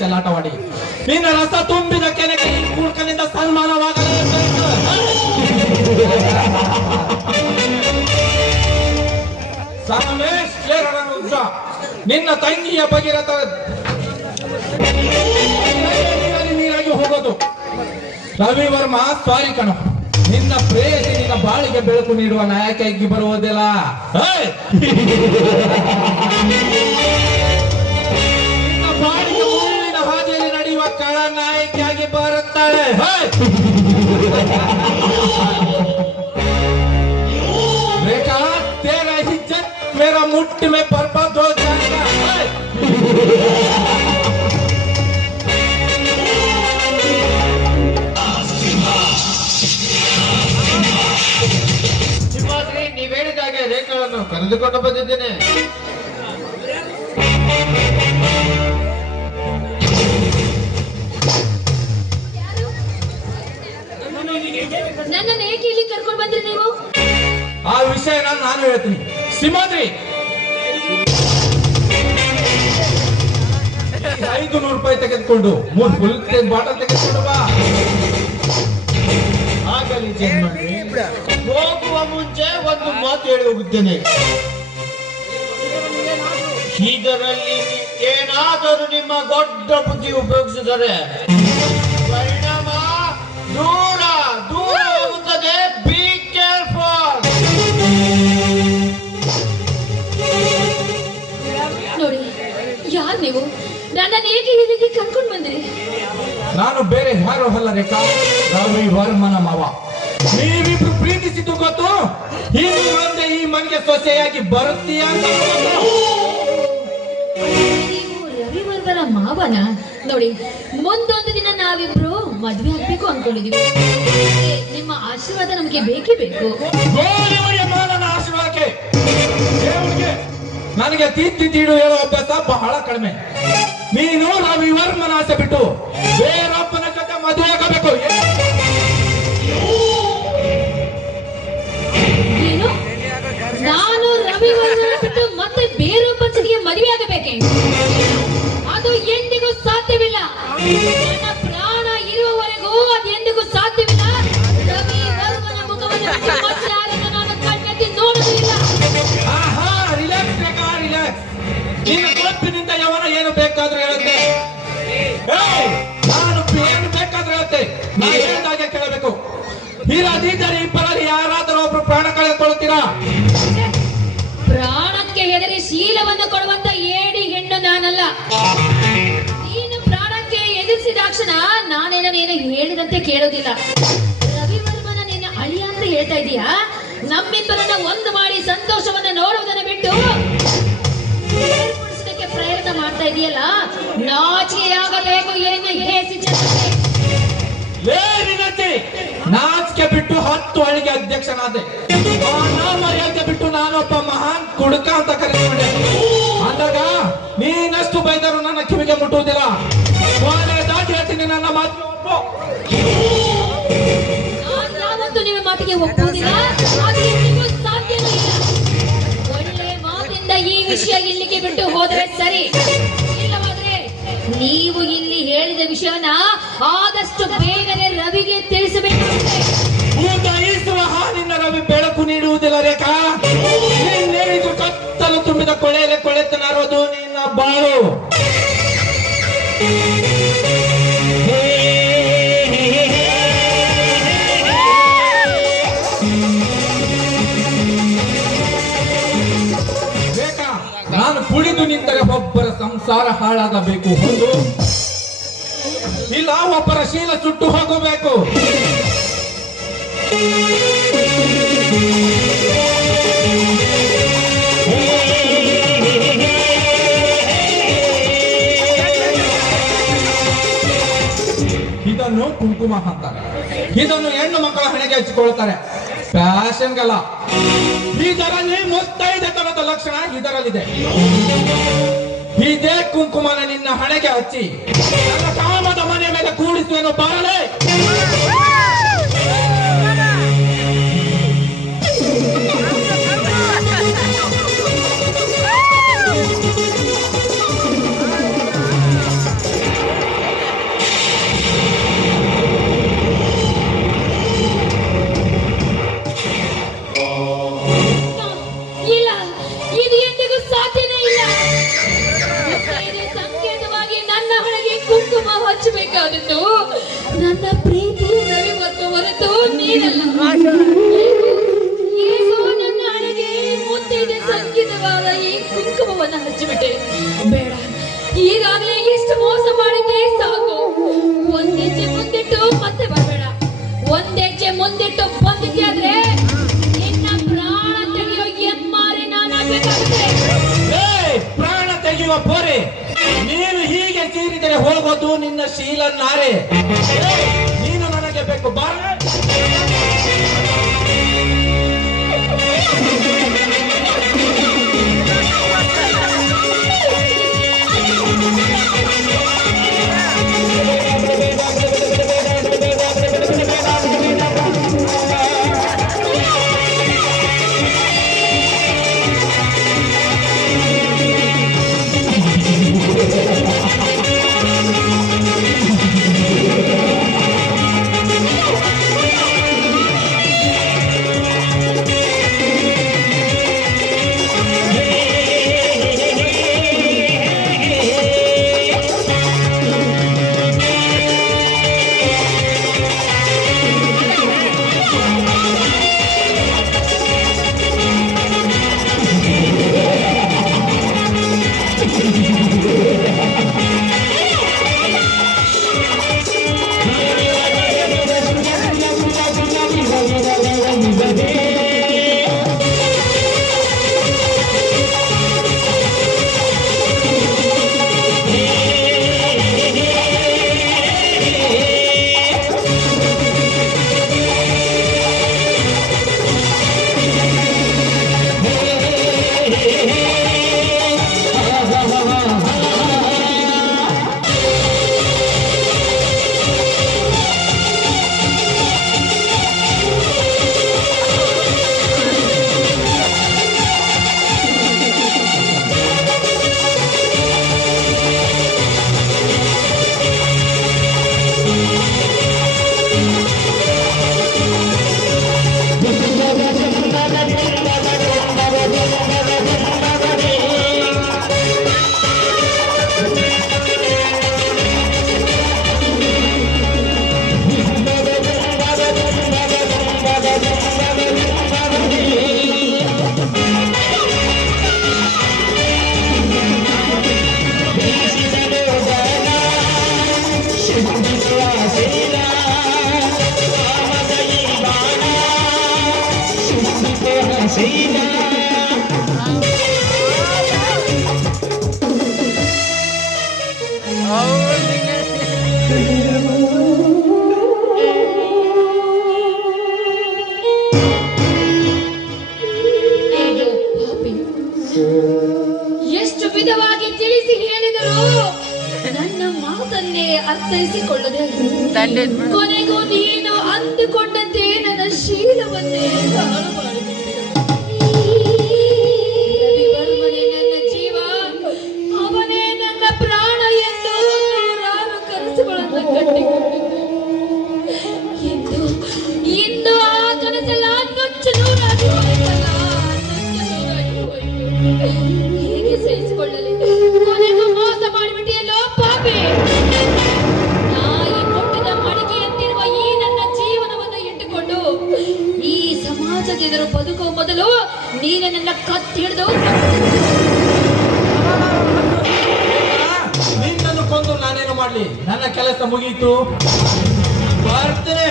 ಚಲಾಟವಾಡಿ ನಿನ್ನ ರಸ ತುಂಬಿದ ಕೆನೆಗೆ ಕೂಡ್ಕನಿಂದ ಸನ್ಮಾನವಾಗಲೇಬೇಕು. ನಿನ್ನ ತಂಗಿಯ ಭಗೀರಥ ನೀರಾಗಿ ಹೋಗೋದು. ರವಿವರ್ಮ ಸ್ವಾರಿ ಕಣ, ನಿನ್ನ ಪ್ರೇಯಸಿ ನಿನ್ನ ಬಾಳಿಗೆ ಬೆಳಕು ನೀಡುವ ನಾಯಕಿಯಾಗಿ ಬರುವುದಿಲ್ಲ. ನಿನ್ನ ಬಾಳಿಗೆ ಮುಳ್ಳಿನ ಹಾದಿಯಲ್ಲಿ ನಡೆಯುವ ಕಳ ನಾಯಕಿಯಾಗಿ ಬರುತ್ತಾಳೆ. ರೇಖಾ तेरा इज्जत मेरा मुट्ठी में बर्बाद हो जाएगा. ನೀವು ಹೇಳಿದಾಗೆ ರೇಖೆಗಳನ್ನು ಕರೆದುಕೊಂಡು ಬಂದಿದ್ದೇನೆ. ನನ್ನನ್ನು ಏಕೆ ಇಲ್ಲಿ ಕರ್ಕೊಂಡು ಬಂದ್ರಿ ನೀವು? ಆ ವಿಷಯ ನಾನು ಹೇಳ್ತೀನಿ. ಸಿಂಹಾದ್ರಿ, 500 ರೂಪಾಯಿ ತೆಗೆದುಕೊಂಡು 3 ಫುಲ್ ಬಾಟಲ್ ತೆಗೆದುಕೊಂಡು ಬಾ. ಆಗಲಿ ಜನ್ಮಂಡ್ರಿ, ಹೋಗುವ ಮುಂಚೆ ಒಂದು ಮಾತು ಹೇಳಿ ಹೋಗುತ್ತೇನೆ. ಇದರಲ್ಲಿ ಏನಾದರೂ ನಿಮ್ಮ ದೊಡ್ಡ ಬುದ್ಧಿ ಉಪಯೋಗಿಸಿದರೆ ಪರಿಣಾಮ ದೂರ ದೂರ ಹೋಗುತ್ತದೆ. Be careful. ನೋಡಿ, ಯಾರು ನೀವು? ನನ್ನನ್ನು ಏಕೆ ಇಲ್ಲಿಗೆ ಕರ್ಕೊಂಡು ಬಂದ್ರಿ? ನಾನು ಬೇರೆ ಯಾರು ಅಲ್ಲ ರೇಖಾ, ರವಿ ವರ್ಮನ ಮಾವ. ನೀವಿಬ್ರು ಪ್ರೀತಿಸಿದ್ದು ಗೊತ್ತು. ಇನ್ನು ಮುಂದೆ ಈ ಮನೆಗೆ ಸೊಸೆಯಾಗಿ ಬರುತ್ತೀಯ ಅಂತ ನೀವು ರವಿವರ್ಮನ ಮಾವನ? ನೋಡಿ, ಮುಂದೊಂದು ದಿನ ನಾವಿಬ್ರು ಮದ್ವೆ ಆಗ್ಬೇಕು ಅನ್ಕೊಂಡಿದೀವಿ. ನಿಮ್ಮ ಆಶೀರ್ವಾದ ನಮಗೆ ಬೇಕೇ ಬೇಕು. ಮಾನನ ಆಶೀರ್ವಾದಕ್ಕೆ ದೇವರಿಗೆ ನನಗೆ ತಿದ್ದಿ ತೀಡು ಹೇಳೋ ಅಭ್ಯಾಸ ಬಹಳ ಕಡಿಮೆ. ನೀನು ರವಿವರ್ಮನ ಆಸೆ ಬಿಟ್ಟು ಬೇರೊಬ್ಬನ ಜೊತೆ ಮದುವೆ ಆಗಬೇಕು. ಏನು? ನಾನು ರವಿವರ್ಮನ ಬಿಟ್ಟು ಮತ್ತೆ ಬೇರೊಬ್ಬ ಜೊತೆಗೆ ಮದುವೆ ಆಗಬೇಕೆ? ಅದು ಎಂದಿಗೂ ಸಾಧ್ಯವಿಲ್ಲ. ನನ್ನ ಪ್ರಾಣ ಇರುವವರೆಗೂ ಅದು ಎಂದಿಗೂ ಸಾಧ್ಯವಿಲ್ಲ. ರವಿವರ್ಮನ ಮುಖವನ್ನು ಮತ್ತಾರನ್ನು ನಾನು ಕಣ್ಣೆತ್ತಿ ನೋಡುವುದಿಲ್ಲ. ರಿಲ್ಯಾಕ್ಸ್ ಬೇಕಾ, ರಿಲ್ಯಾಕ್ಸ್. ನಿನ್ನ ತಪ್ಪಿನಿಂದ ಯವನ ಏನು ಬೇಕಾದ್ರೂ ಹೇಳುತ್ತೆ. ನಾನು ಏನು ಬೇಕಾದ್ರೂ ಹೇಳುತ್ತೆ. ನಾನು ಹೇಳಿದಾಗೆ ಕೇಳಬೇಕು. ಇರದಿದ್ದರೆ ಇಬ್ಬರಲ್ಲಿ ಯಾರಾದರೂ ಒಬ್ರು ಪ್ರಾಣ ಕಳೆದುಕೊಳ್ಳುತ್ತೀರಾ? ಪ್ರಾಣಕ್ಕೆ ಹೆದರಿ ಶೀಲವನ್ನು ಕೊಡುವಂತ ಏಡಿ ಹೆಣ್ಣು ನಾನಲ್ಲ. ನೀನು ಪ್ರಾಣಕ್ಕೆ ಎದುರಿಸಿದಾಕ್ಷಣ ನಾನೇನೇನು ಹೇಳಿದಂತೆ ಕೇಳೋದಿಲ್ಲ. ರವಿವರ್ಮನ ನಿನ್ನ ಅಳಿಯ ಅಂತ ಹೇಳ್ತಾ ಇದೀಯಾ? ನಮ್ಮಿಬ್ಬರನ್ನ ಒಂದು ಮಾಡಿ ಸಂತೋಷವನ್ನ ನೋಡುವುದನ್ನು ಬಿಟ್ಟು ಏರ್ಪಡಿಸಲಿಕ್ಕೆ ಪ್ರಯತ್ನ ಮಾಡ್ತಾ ಇದೆಯಲ್ಲ, ನಾಚಿಕೆಯಾಗಬೇಕು. ನಾಚಿಕೆ ಬಿಟ್ಟು 10 ಹಳ್ಳಿಗೆ ಅಧ್ಯಕ್ಷನಾದೆ. ಮರ್ಯಾದೆ ಬಿಟ್ಟು ನಾನೊಬ್ಬ ಮಹಾನ್ ಕುಡುಕ ಅಂತ ಕರೆದುಕೊಂಡೆ. ಅಂದಾಗ ನೀನಷ್ಟು ಬೈದರು ನನ್ನ ಕಿವಿಗೆ ಮುಟ್ಟುವುದಿಲ್ಲ. ದಾಟಿ ಹೇಳ್ತೀನಿ, ನನ್ನ ಮಾತು ಒಪ್ಪು. ನಾವಂತೂ ನಿಮ್ಮ ಮಾತಿಗೆ ಒಪ್ಪುವುದಿಲ್ಲ. ಅದು ಎಂದಿಗೂ ಸಾಧ್ಯವೇ ಇಲ್ಲ. ಒಳ್ಳೆ ಮಾತಿಂದ ಈ ವಿಷಯ ಇಲ್ಲಿಗೆ ಬಿಟ್ಟು ಹೋದರೆ ಸರಿ. ಇಲ್ಲವಾದ್ರೆ ನೀವು ಇಲ್ಲಿ ಹೇಳಿದ ವಿಷಯವನ್ನ ಆದಷ್ಟು ಬೇಗನೆ ರವಿಗೆ ತಿಳಿಸಬೇಕಾಗುತ್ತೆ. ನಿನ್ನ ರವಿ ಬೆಳಕು ನೀಡುವುದಿಲ್ಲ ರೇಖಾ. ನೀನೇನಿದ್ರು ಕತ್ತಲು ತುಂಬಿದ ಕೊಳೆಯಲ್ಲಿ ಕೊಳೆತನಾರೋದು ನಿನ್ನ ಬಾಳು. ಬೇಕಾ ನಾನು ಕುಡಿದು ನಿಂತರೆ ಒಬ್ಬರ ಸಂಸಾರ ಹಾಳಾಗಬೇಕು ಒಂದು, ಇಲ್ಲ ಒಬ್ಬರ ಶೀಲ ಸುಟ್ಟು ಹೋಗಬೇಕು. ಇದನ್ನು ಕುಂಕುಮ ಅಂತಾರೆ, ಇದನ್ನು ಹೆಣ್ಣು ಮಕ್ಕಳ ಹಣೆಗೆ ಹಚ್ಚಿಕೊಳ್ತಾರೆ, ಫ್ಯಾಷನ್ಗಲ್ಲ. ಇದರಲ್ಲಿ ಮುತ್ತೈದೆತನದ ಲಕ್ಷಣ ಇದರಲ್ಲಿದೆ. ಇದೇ ಕುಂಕುಮನ ನಿನ್ನ ಹಣೆಗೆ ಹಚ್ಚಿ ನನ್ನ ಕಾಮದ ಮನೆ ಮೇಲೆ ಕೂಡಿಸುವೆನು ಬಾರಲೇ. ಇಲ್ಲ, ಇದು ಎಂದಿಗೂ ಸಾಧ್ಯನೇ ಇಲ್ಲ. ಮುತ್ತೈದೆ ಸಂಕೇತವಾಗಿ ನನ್ನ ಹಣೆಗೆ ಕುಂಕುಮ ಹಚ್ಚಬೇಕಾದದ್ದು ನನ್ನ ಪ್ರೀತಿ ರವಿವತ್ತು ಹೊರತು ನೀನಲ್ಲ. ಏಕೋ ನನ್ನ ಹಣೆಗೆ ಮುತ್ತೈದೆ ಸಂಕೇತವಾದ ಈ ಕುಂಕುಮವನ್ನು ಹಚ್ಚಿಬಿಟ್ಟೆ. ಬೇಡ, ಈಗಾಗಲೇ ಎಷ್ಟು ಮೋಸ ಮಾಡಿದ್ದೆ ಸಾಕು. ಒಂದೆಜ್ಜೆ ಮುಂದಿಟ್ಟು ಮತ್ತೆ ಬರಬೇಡ. ಒಂದೆಜ್ಜೆ ಮುಂದಿಟ್ಟು ಬಂದಿದ್ದೆ ಆದ್ರೆ ನಿನ್ನ ಪ್ರಾಣ ತೆಗೆಯೋ ಎಮ್ಮಾರಿ ನಾನಾಗಬೇಕಾಗುತ್ತೆ. ಪ್ರಾಣ ತೆಗೆಯುವ ಪೋರೆ, ನೀನು ಹೀಗೆ ತೀರಿದರೆ ಹೋಗೋದು ನಿನ್ನ ಶೀಲನ್ನಾರೆ. ನೀನು ನನಗೆ ಬೇಕು ಬಾರ. ಎಷ್ಟು ವಿಧವಾಗಿ ತಿಳಿಸಿ ಹೇಳಿದರೂ ನನ್ನ ಮಾತನ್ನೇ ಅರ್ಥೈಸಿಕೊಳ್ಳದೆ ಕೊನೆಗೂ ನೀನು ಅಂದುಕೊಂಡಂತೆ ನನ್ನ ಶೀಲವನ್ನೇ ಹಾಳು ಮಾಡಿಬಿಟ್ಟೆ. ರವಿವರ್ಮನೇ ನನ್ನ ಜೀವ, ಅವನೇ ನನ್ನ ಪ್ರಾಣ ಎಂದು ನೂರಾರು ಕನಸುಗಳನ್ನು ಕಟ್ಟಿಕೊಂಡಿದ್ದೆ. ಇಂದು ಆ ಕನಸೆಲ್ಲ ನುಚ್ಚು ನೂರಾಗಿ ಹೋಯಿತಲ್ಲ, ನುಚ್ಚು ನೂರಾಗಿ ಹೋಯಿತು. ಹೇಗೆ ಸಹಿಸಿಕೊಳ್ಳಲಿ? ನೀನು ನನ್ನ ಕತ್ತಿ ಹಿಡಿದು ನಿನ್ನನ್ನು ಕೊಂದು ನಾನೇನು ಮಾಡ್ಲಿ? ನನ್ನ ಕೆಲಸ ಮುಗೀತು, ಬರ್ತೇನೆ.